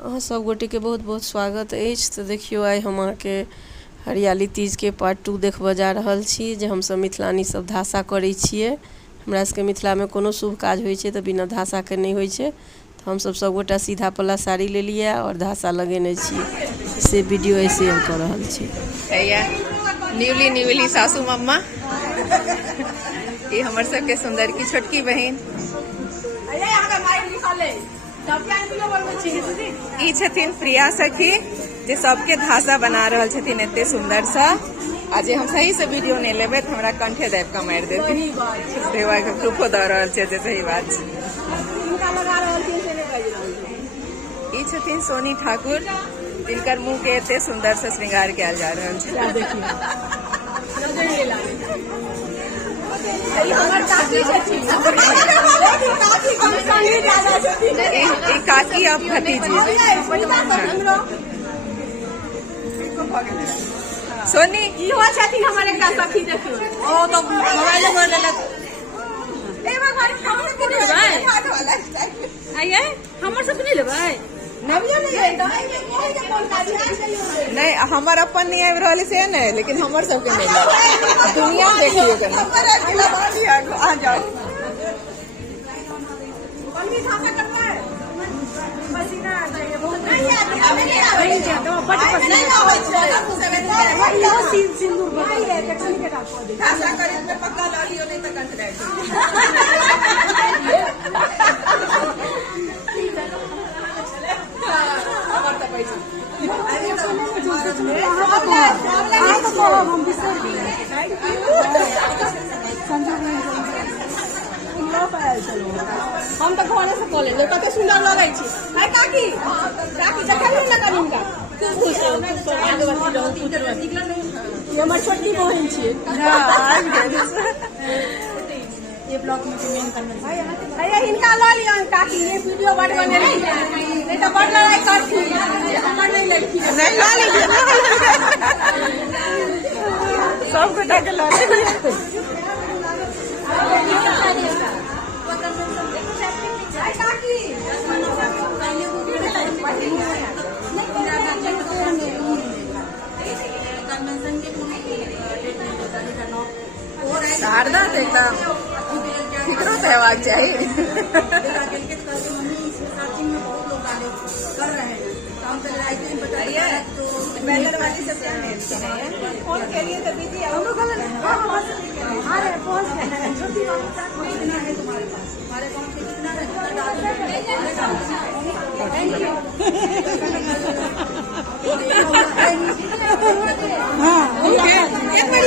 अहाँ सब गोटे के बहुत बहुत स्वागत अछि। तो देखियो आइ हम अहाँके हरियाली तीज के पार्ट 2 देखबऽ जा रहल छी जे हम सब मिथिलानी सब धासा करै छियै। हमरा सबके मिथिला में कोनो शुभ काज होइ छै तऽ बिना धासा के नहीं होइ छै। तो हम सब गोटा सीधा पल्ला साड़ी लेलिए और धासा लगेने छियै। से वीडियो ऐसे हम कर रहल छी। न्यूली सासू मम्मा ये हमर सबके सुंदर की छोटकी बहन ई छथिन प्रिया सखी जे सबके धासा बना रहल छथिन एते सुंदर सा। आज हम सही से वीडियो नहीं लेबे तो हमरा कंठे देव का मार देती देवा के प्रूफो द रहल छै जे सही बात छै। ई छथिन सोनी ठाकुर जिनकर मुंह के एते सुंदर से श्रृंगार किया जा रहल छै। काकी अब भतीजी सोनी इहो छथिन हमर एकटा सखी। देखियो ओ तो मोबाइल में लेलक ए भगवान हमर सबके लेबै आइए हमर सबके नहीं लेबै नविया नहीं हमार अपन नहीं आबि रहल से नहीं लेकिन हमर सबके नहीं दुनिया देखिए हम तो घरे से कॉलेज कते सुंदर लगे छी। हाय काकी काकी देखलिए ना कनी का ये हमर छोटी बहन छी। ये ब्लॉग में मेन करना है इनका ला लियो काकी ये वीडियो बड़ बने नहीं तो बड़ लड़ाई करती हमर नहीं लड़की नहीं ला लीजिए सब गोटा के ला लीजिए। शारदा एकदम फिक्रो तो हेबाक चाहिए। फोन के लिए तो बिजी है हम लोग अरे तुम्हारे पास हमारे अकाउंट से कितना है हाँ एक बार